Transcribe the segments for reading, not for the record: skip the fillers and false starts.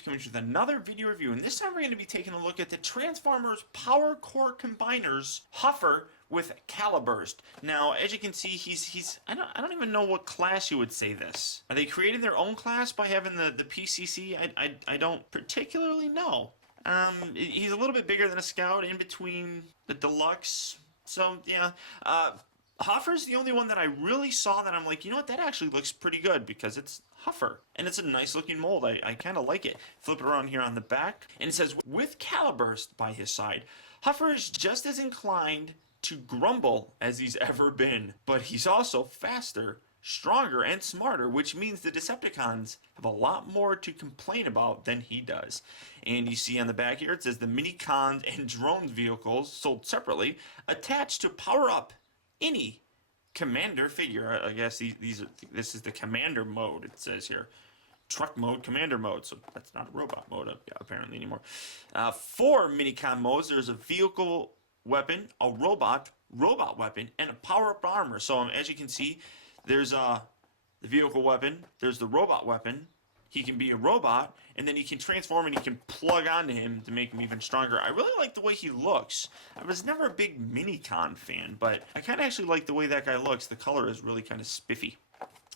Games coming with another video review, and this time we're going to be taking a look at the Transformers Powercore Combiners Huffer with Caliburst. Now, as you can see, he's I don't even know what class you would say this. Are they creating their own class by having the PCC? I don't particularly know. He's a little bit bigger than a Scout, in between the Deluxe. So yeah, Huffer's the only one that I really saw that I'm like, you know what, that actually looks pretty good because it's Huffer. And it's a nice looking mold. I kind of like it. Flip it around here on the back. And it says, with Caliburst by his side, Huffer is just as inclined to grumble as he's ever been. But he's also faster, stronger, and smarter, which means the Decepticons have a lot more to complain about than he does. And you see on the back here, it says the Minicons and drone vehicles sold separately, attached to power up any commander figure. I guess this is the commander mode, it says here. Truck mode, commander mode, so that's not a robot mode apparently anymore. 4 Minicon modes. There's a vehicle weapon, a robot weapon, and a power-up armor. So as you can see, there's the vehicle weapon, there's the robot weapon. He can be a robot, and then he can transform and he can plug onto him to make him even stronger. I really like the way he looks. I was never a big Minicon fan, but I kind of actually like the way that guy looks. The color is really kind of spiffy.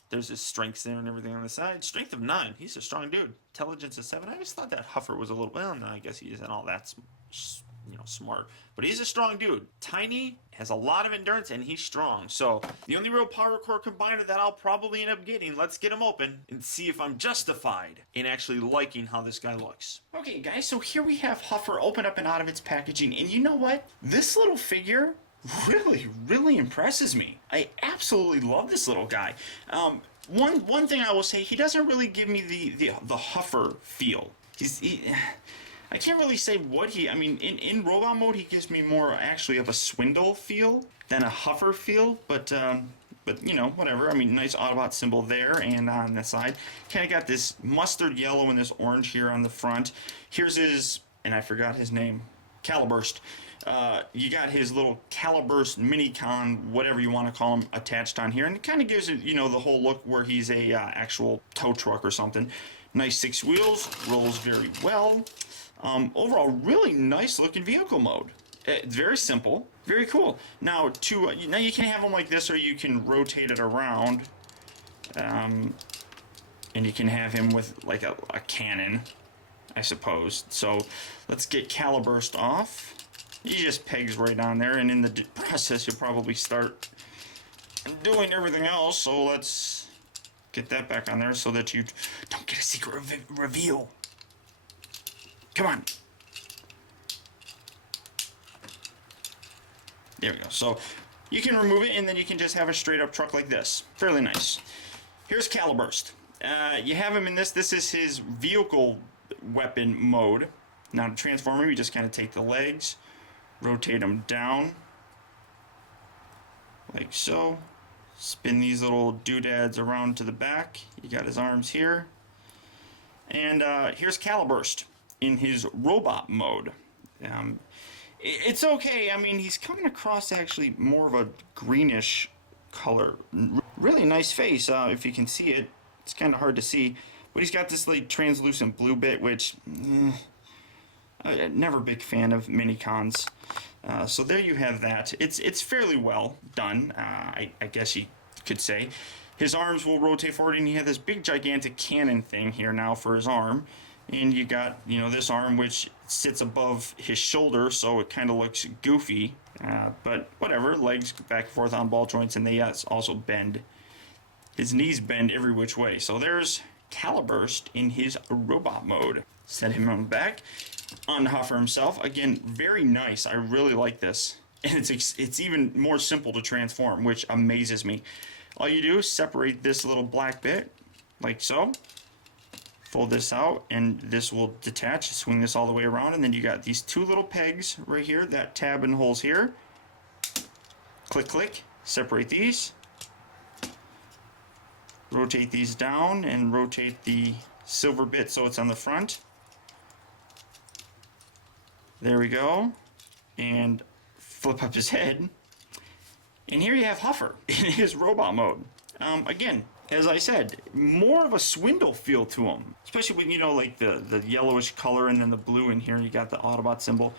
There's his strengths there and everything on the side. Strength of 9. He's a strong dude. Intelligence of 7. I just thought that Huffer was a little... Well, no, I guess he isn't all that smart. But he's a strong dude. Tiny, has a lot of endurance, and he's strong. So the only real Powercore combiner that I'll probably end up getting, let's get him open and see if I'm justified in actually liking how this guy looks. Okay, guys, so here we have Huffer open up and out of its packaging. And you know what? This little figure really impresses me. I absolutely love this little guy. One thing I will say, he doesn't really give me the Huffer feel. I can't really say what I mean, in robot mode, he gives me more actually of a Swindle feel than a Huffer feel, but you know, whatever. I mean, nice Autobot symbol there and on the side. Kind of got this mustard yellow and this orange here on the front. Here's his, and I forgot his name, Caliburst. You got his little Caliburst Minicon, whatever you want to call him, attached on here, and it kind of gives it, you know, the whole look where he's a actual tow truck or something. Nice 6 wheels, rolls very well. Overall, really nice looking vehicle mode. Very simple, very cool. Now, now you can have them like this, or you can rotate it around, and you can have him with like a cannon, I suppose. So let's get Caliburst off. He just pegs right on there, and in the process, you'll probably start doing everything else. So let's get that back on there so that you don't get a secret reveal. Come on. There we go. So you can remove it, and then you can just have a straight up truck like this. Fairly nice. Here's Caliburst. You have him in this. This is his vehicle weapon mode. Now to transform him, you just kind of take the legs, rotate them down, like so. Spin these little doodads around to the back. You got his arms here. And here's Caliburst in his robot mode. It's okay. I mean, he's coming across actually more of a greenish color. Really nice face. If you can see it, it's kind of hard to see. But he's got this like translucent blue bit, which never a big fan of Minicons. So there you have that. It's fairly well done, I guess you could say. His arms will rotate forward, and he has this big gigantic cannon thing here now for his arm. And you got, you know, this arm which sits above his shoulder, so it kind of looks goofy. But whatever, legs back and forth on ball joints, and they also bend. His knees bend every which way. So there's Caliburst in his robot mode. Set him on the back. On Huffer himself, again, very nice. I really like this. And it's even more simple to transform, which amazes me. All you do is separate this little black bit, like so. Fold this out, and this will detach. Swing this all the way around, and then you got these 2 little pegs right here, that tab and holes here. Click, click. Separate these. Rotate these down, and rotate the silver bit so it's on the front. There we go. And flip up his head. And here you have Huffer in his robot mode. Again, as I said, more of a swindle feel to him, especially with, you know, like the yellowish color and then the blue in here. You got the Autobot symbol,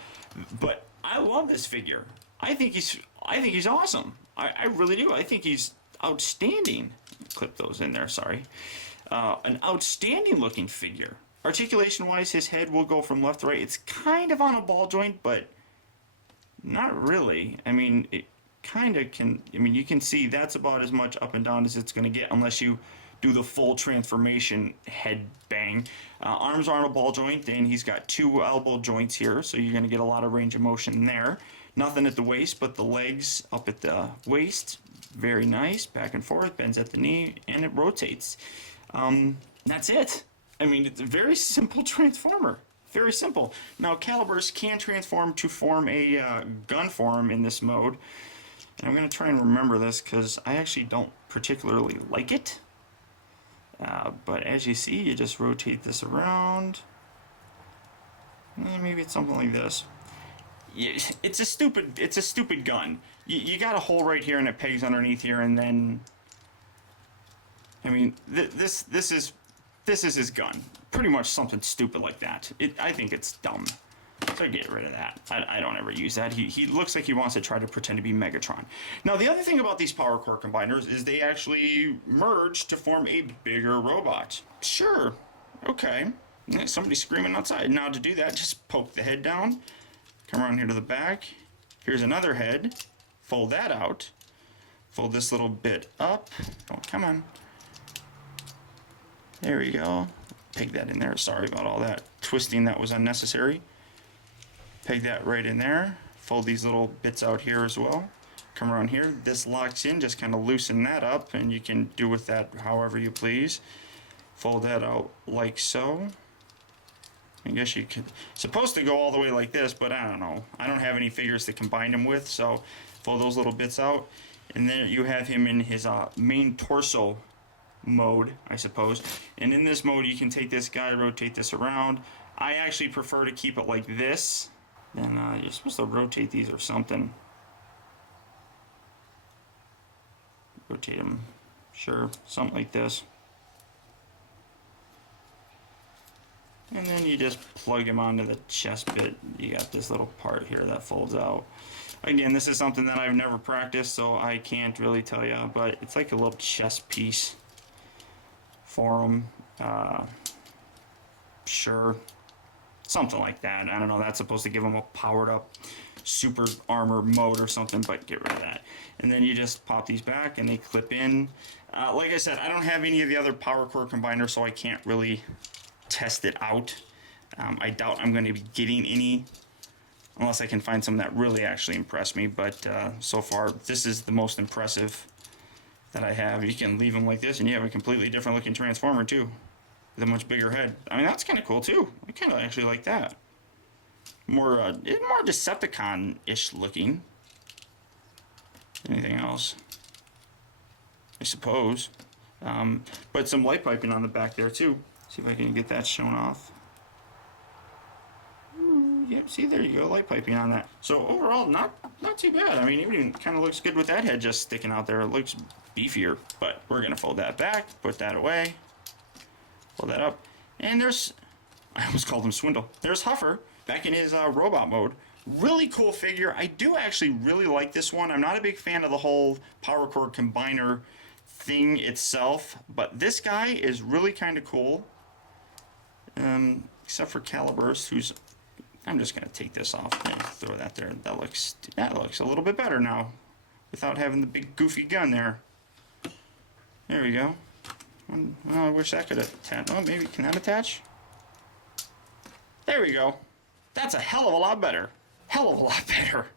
but I love this figure. I think he's awesome. I really do. I think he's outstanding. Clip those in there. Sorry, an outstanding looking figure. Articulation wise, his head will go from left to right. It's kind of on a ball joint, but not really. I mean, it kind of can. I mean, you can see that's about as much up and down as it's going to get unless you do the full transformation head bang. Arms are on a ball joint, and he's got 2 elbow joints here, so you're going to get a lot of range of motion there. Nothing at the waist, but the legs up at the waist. Very nice. Back and forth, bends at the knee, and it rotates. That's it. I mean, it's a very simple transformer. Very simple. Now, Caliburst can transform to form a gun form in this mode. And I'm going to try and remember this because I actually don't particularly like it. But as you see, you just rotate this around. Maybe it's something like this. It's a stupid gun. You got a hole right here and it pegs underneath here, and then I mean this is his gun. Pretty much something stupid like that. I think it's dumb. So get rid of that. I don't ever use that. He looks like he wants to try to pretend to be Megatron. Now, the other thing about these Powercore combiners is they actually merge to form a bigger robot. Sure. Okay. Somebody's screaming outside. Now, to do that, just poke the head down. Come around here to the back. Here's another head. Fold that out. Fold this little bit up. Oh, come on. There we go. Peg that in there. Sorry about all that twisting. That was unnecessary. Peg that right in there. Fold these little bits out here as well. Come around here. This locks in. Just kind of loosen that up, and you can do with that however you please. Fold that out like so. I guess you could. Supposed to go all the way like this, but I don't know. I don't have any figures to combine them with, so fold those little bits out, and then you have him in his main torso mode, I suppose. And in this mode, you can take this guy, rotate this around. I actually prefer to keep it like this. Then you're supposed to rotate these or something. Rotate them. Sure, something like this. And then you just plug him onto the chest bit. You got this little part here that folds out. Again, this is something that I've never practiced, so I can't really tell you, but it's like a little chest piece for him. Sure. Something like that. I don't know. That's supposed to give him a powered up super armor mode or something, but get rid of that. And then you just pop these back and they clip in. Like I said, I don't have any of the other Powercore combiners, so I can't really test it out. I doubt I'm going to be getting any unless I can find some that really actually impress me, but so far this is the most impressive that I have. You can leave them like this and you have a completely different looking Transformer too, with a much bigger head. I mean, that's kind of cool too. I kind of actually like that. More Decepticon-ish looking than anything else, I suppose. But some light piping on the back there too. See if I can get that shown off. Yep, see, there you go, light piping on that. So overall, not too bad. I mean, it even kind of looks good with that head just sticking out there. It looks beefier, but we're gonna fold that back, put that away, fold that up, and there's, I almost called him Swindle. There's Huffer back in his robot mode. Really cool figure. I do actually really like this one. I'm not a big fan of the whole Powercore combiner thing itself, but this guy is really kind of cool. Except for Caliburst, who's, I'm just gonna take this off and throw that there. That looks a little bit better now, without having the big goofy gun there. There we go. Well, I wish that could attach. Oh, maybe can that attach? There we go. That's a hell of a lot better. Hell of a lot better.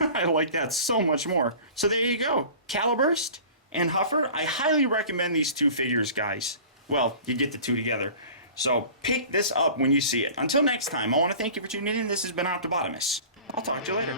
I like that so much more. So there you go. Caliburst and Huffer. I highly recommend these two figures, guys. Well, you get the two together. So pick this up when you see it. Until next time, I want to thank you for tuning in. This has been Optibotimus. I'll talk to you later.